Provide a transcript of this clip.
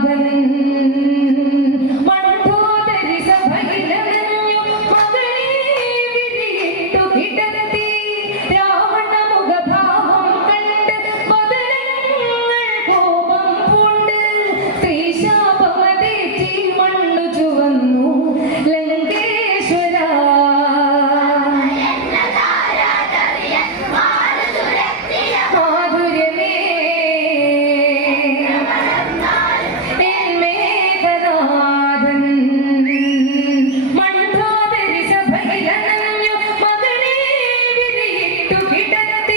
നാഥൻ ಬಿಟ್ಟು ಗಿಡ್ಡದಂತೆ